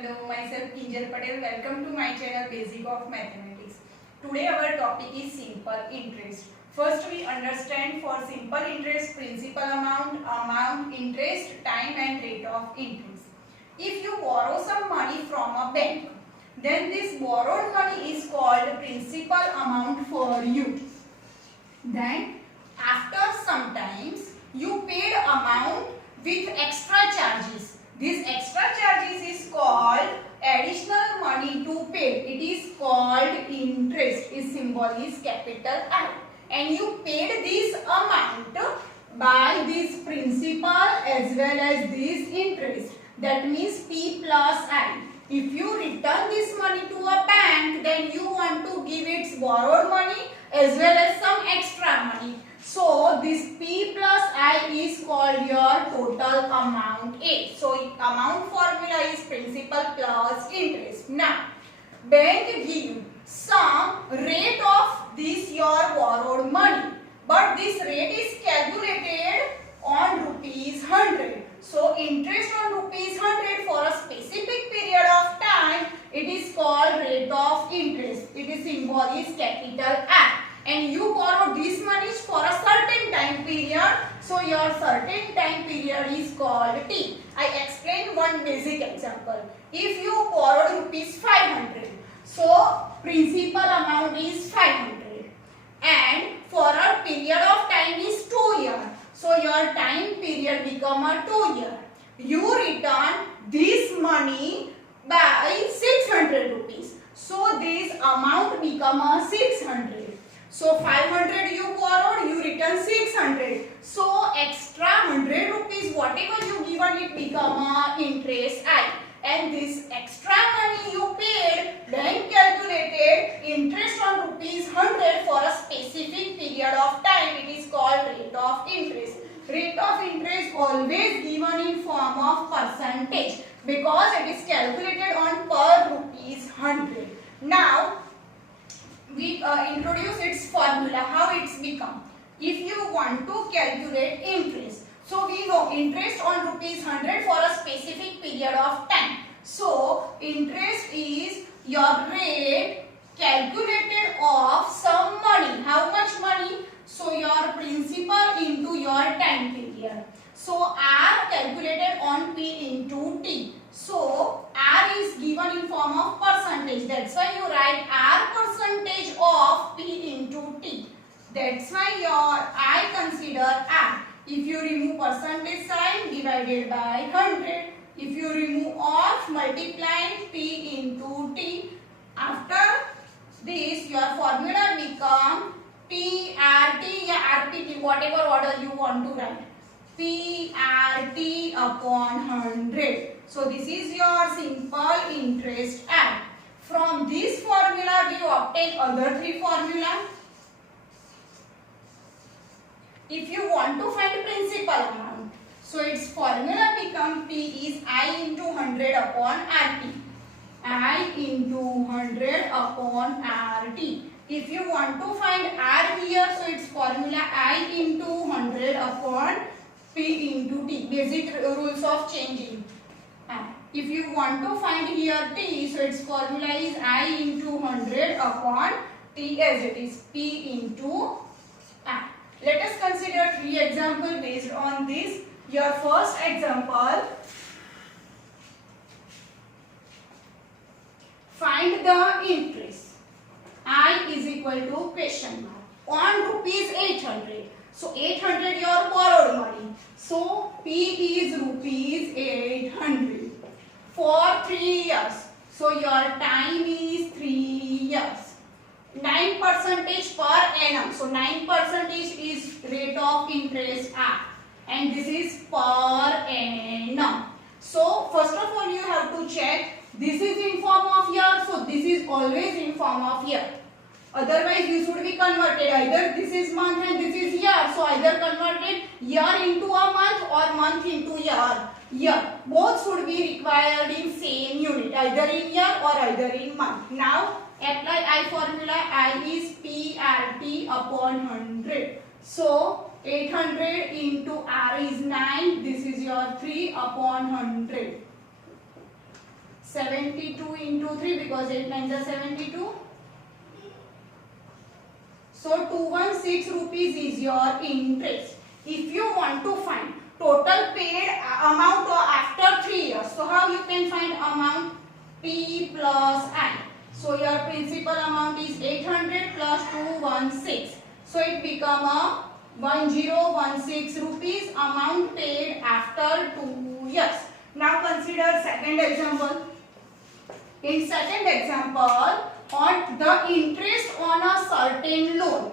Hello, myself Kinjal Patel. Welcome to my channel Basic of Mathematics. Today our topic is simple interest. First we understand for simple interest principal amount, interest, time and rate of interest. If you borrow some money from a bank, then this borrowed money is called principal amount for you. Then after some times you paid amount with extra charges. This extra charges is called additional money to pay. It is called interest. Its symbol is capital I. And you paid this amount by this principal as well as this interest. That means P plus I. If you return this money to a bank, then you want to give its borrowed money as well as some extra money. So this P plus I is called your total amount A. So amount formula is principal plus interest. Now bank give some rate of this your borrowed money, but this rate is calculated on rupees 100. So interest on rupees 100 for a specific period of time, it is called rate of interest. Its symbol is capital I. And you borrow this money for a certain time period, so your certain time period is called T. I explain one basic example. If you borrow rupees 500, so principal amount is 500 and for a period of time is 2 years. So your time period become a 2 year. You return this money by 600 rupees. So this amount become a 600. So 500 you borrowed, you return 600. So extra 100 rupees, whatever you given, it become a interest I. And this extra money you paid, then calculated interest on rupees 100 for a specific period of time. It is called rate of interest. Rate of interest always given in form of percentage because it is calculated on per rupees 100. Now we introduce its formula, how it's become. If you want to calculate interest, so we know interest on rupees 100 for a specific period of time. So interest is your rate calculated of some money. How much money? So your principal into your time period. So R calculated on P into T. So R is given in form of percentage. That's why you write R percentage of P into T. That's why your I consider R. If you remove percentage sign, divided by 100. If you remove off, multiplying P into T. After this, your formula become PRT या RPT, whatever order you want to write. PRT upon 100. So this is your simple interest add. From this formula we obtain other three formula. If you want to find principal amount, so its formula become P is I into 100 upon RT. I into 100 upon RT. If you want to find R here, so its formula I into 100 upon P into T. Basic rules of changing. If you want to find here T, so its formula is I into 100 upon T as it is P into I. Let us consider three examples based on this. Your first example, find the interest. I is equal to question mark on rupees 800. So 800 your borrowed money. So P is rupees 800 for 3 years. So your time is 3 years. 9% per annum. So 9% is rate of interest R. And this is per annum. So first of all you have to check this is in form of year. So this is always in form of year. Otherwise you should be converted. Either this is month and this is year. So either converted year into a month or month into year. Year. Both should be required in same unit. Either in year or either in month. Now apply I formula. I is PRT upon 100. So 800 into R is 9. This is your 3 upon 100. 72 into 3 because 8 9s are 72. So 216 rupees is your interest. If you want to find total paid amount after 3 years, so how you can find amount? P plus I. So your principal amount is 800 plus 216. So it become a 1016 rupees amount paid after 2 years. Now consider second example. In second example, on the interest on a certain loan.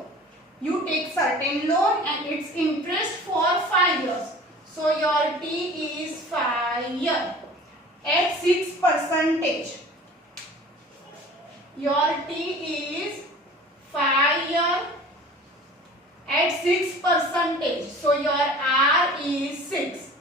You take certain loan and its interest for 5 years. So your T is 5 year at 6%. Your T is 5 year at 6%. So your R is 6.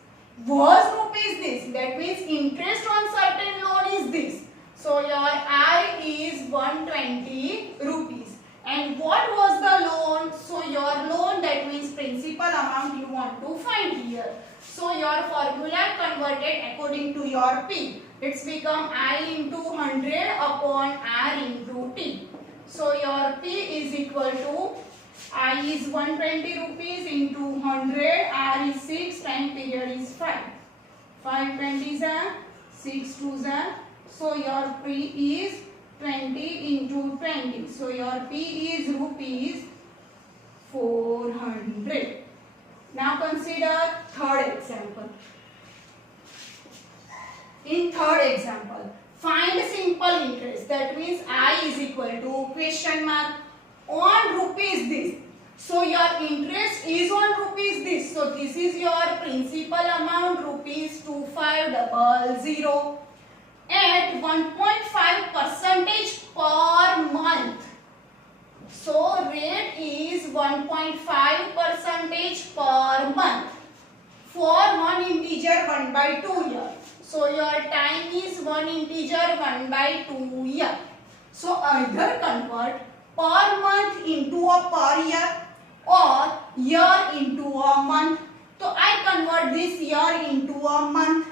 Was rupees this. That means interest on certain loan is this. So your I is 120 rupees. And what was the loan? So your loan, that means principal amount you want to find here. So your formula converted according to your P. It's become I into 100 upon R into T. So your P is equal to I is 120 rupees into 100, R is 6, time period is 5. 5 20s are, 6 2s are. So your P is 20 into 20. So your P is rupees 400. Now consider third example. In third example, find simple interest. That means I is equal to question mark on rupees this. So your interest is on rupees this. So this is your principal amount rupees 2500 at 1.5% per month. So rate is 1.5% per month for one integer 1 by 2 year. So your time is one integer 1 by 2 year. So either convert per month into a per year or year into a month. So I convert this year into a month.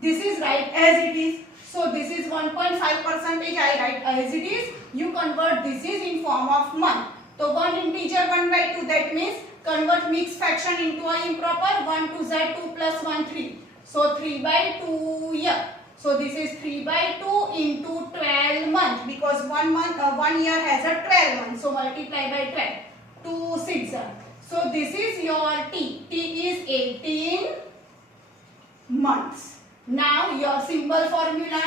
This is right as it is. So this is 1.5%, I write as it is. You convert this is in form of month. So one integer 1 by 2, that means convert mixed fraction into a improper. 1 2 z 2 plus 1 3. So 3 by 2 year. So this is 3 by 2 into 12 months because 1 year has a 12 months. So multiply by 12. 2 6. So this is your T. T is 18 months. Now your simple formula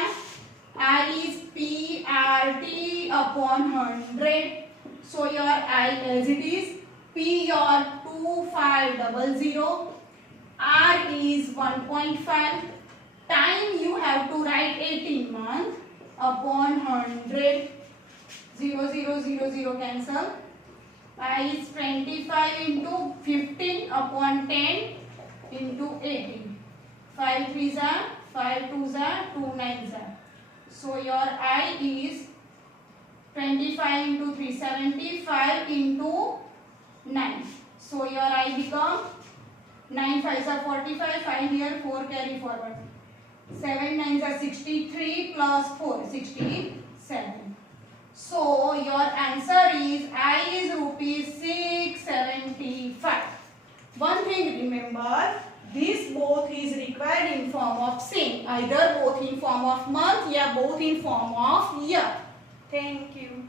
I is PRT upon 100. So your I as it is P your 2500. R is 1.5. Time you have to write 18 months upon 100. 0 0 0 0 cancel. I is 25 into 15 upon 10 into 18. 5 3s are, 5 2s are, 2 9s are. So your I is 25 into 375 into 9. So your I become 9 5s are 45, 5 here, 4 carry forward. 7 9s are 63 plus 4, 67. So your answer is I is rupees 675. One thing remember, this both is required in form of same, either both in form of month or both in form of year. Thank you.